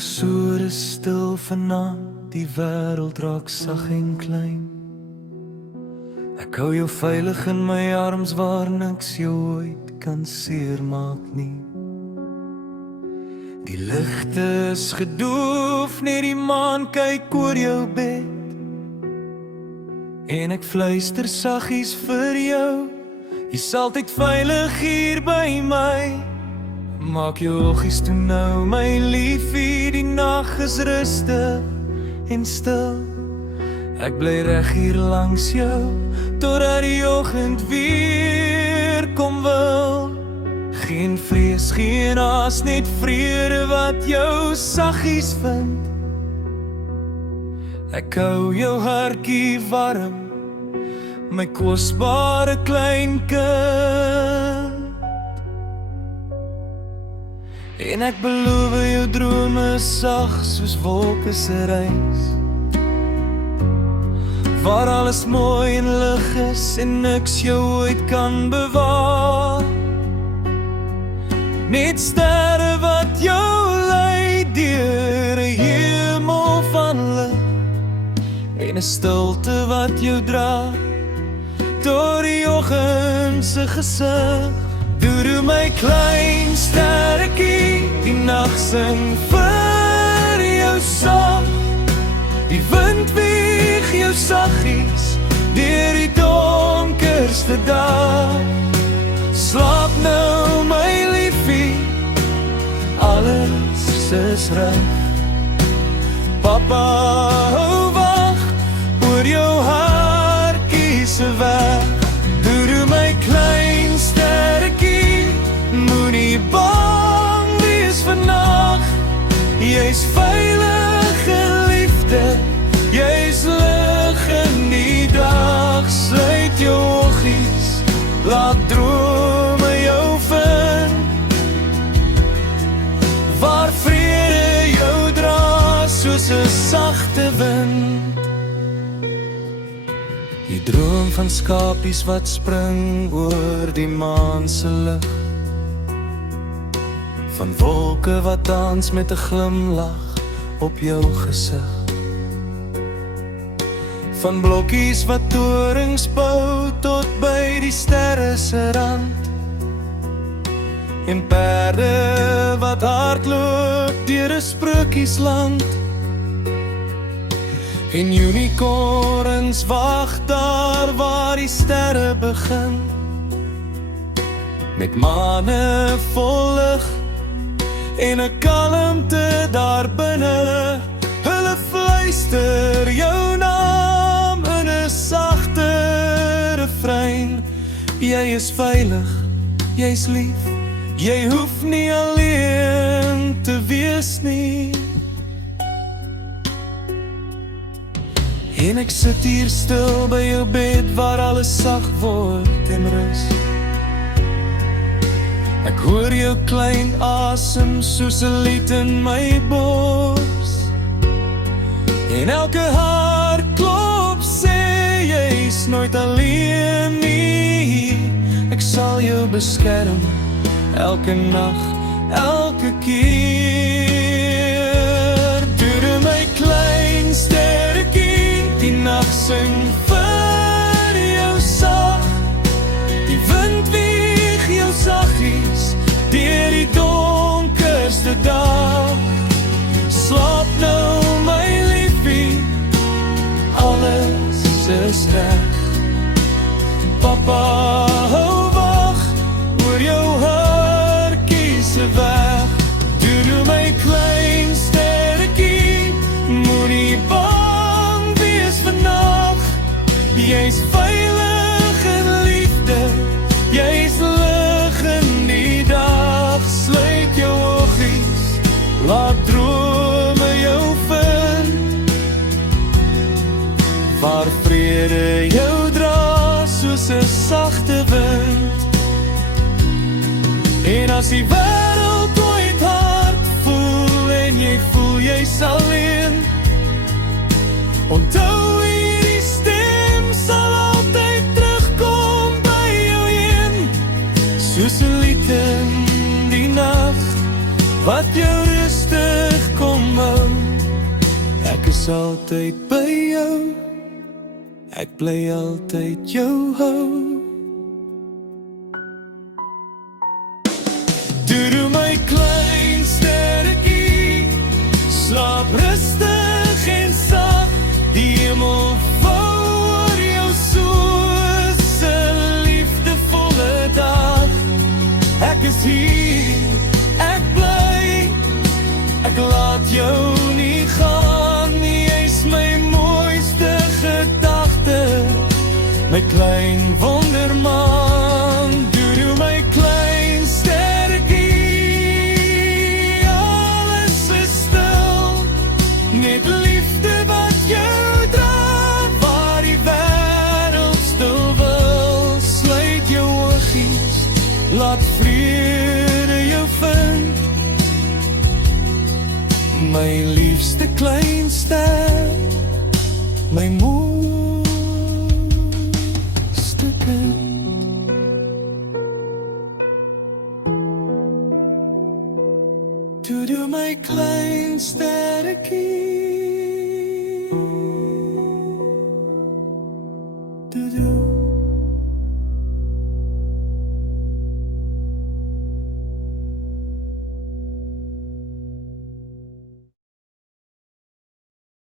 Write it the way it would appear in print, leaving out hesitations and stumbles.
so stil vanaand, die wêreld raak sag en klein. Ek hou jou veilig in my arms waar niks jou ooit kan seermaak nie. Die ligte is gedoof, net die maan kyk oor jou bed. En ek fluister saggies vir jou, jy's altyd veilig hier by my. Maak jou oogies toe nou, my liefie, die nag is rustig en stil. Ek bly reg hier langs jou, totdat die oggend weer kom wil. Geen vrees, geen haas, net vrede wat jou saggies vind. Ek hou jou hartjie warm, my kosbare klein kind. En ek beloof jou drome sag soos wolke se reis, waar alles mooi en lig is en niks jou ooit kan bewaar. Net sterre wat jou lei deur 'n hemel van lig, en 'n stilte wat jou dra tot die oggend se gesig. Doe my klein sterretjie, die nag sing vir jou sag. Die wind weeg jou saggies deur die donkerste dag. Slaap nou my liefie, alles is reg. Papa hou wag oor jou hartjie se weg. Doe my klein sterretjie, moenie bang wees vannag. Jy's veilig in liefde, jy's lig in die dag. Sluit jou oogies, laat drome jou vind, waar vrede jou dra soos 'n sagte wind. Jy droom van skapies wat spring oor die maan se lig, van wolke wat dans met 'n glimlag op jou gesig, van blokkies wat torings bou tot by die sterre se rand, en perde wat hardloop deur 'n sprokiesland, en unicorns wag daar waar die sterre begin, met maane vol lig en 'n kalmte daar binne. Hulle fluister jou naam in 'n sagte refrein. Jy is veilig, jy's lief, jy hoef nie alleen te wees nie. En ek sit hier stil by jou bed waar alles sag word en rus. Ek hoor jou klein asem soos 'n lied in my bors, en elke hartklop sê jy's nooit alleen nie. Ek sal jou beskerm elke nag, elke keer. Doe my klein sterretjie, die nag sing vir jou sag. Die wind weeg jou saggies deur die donkerste dag. Slaap nou my liefie, alles is reg. Papa hou wag oor jou hartjie se weg. Doe my klein sterretjie, moenie bang wees vannag. Jy's veilig in liefde, jy's lig in die dag. Sluit jou oogies, laat drome jou vind, waar vrede jou dra soos 'n sagte wind. En as die wêreld ooit hard voel en jy voel jy's alleen, onthou hierdie stem sal altyd terugkom by jou heen, soos 'n lied in die nag wat jou rustig kom altyd by jou, ek bly altyd jou hou. Doedoe my klein sterretjie, slaap rustig en sag, die hemel vou oor jou soos 'n liefdevolle dag. Ek is hier, ek bly, ek laat jou nie gaan nie, jy's my mooiste gedagte, my klein wonderman. Doedoe my klein sterretjie, alles is stil, net liefde wat jou dra, waar die wêreld stil wil. Sluit jou oogies, laat vrede jou vind, my liefste klein ster, my mooiste kind. Doedoe my klein sterretjie, doedoe.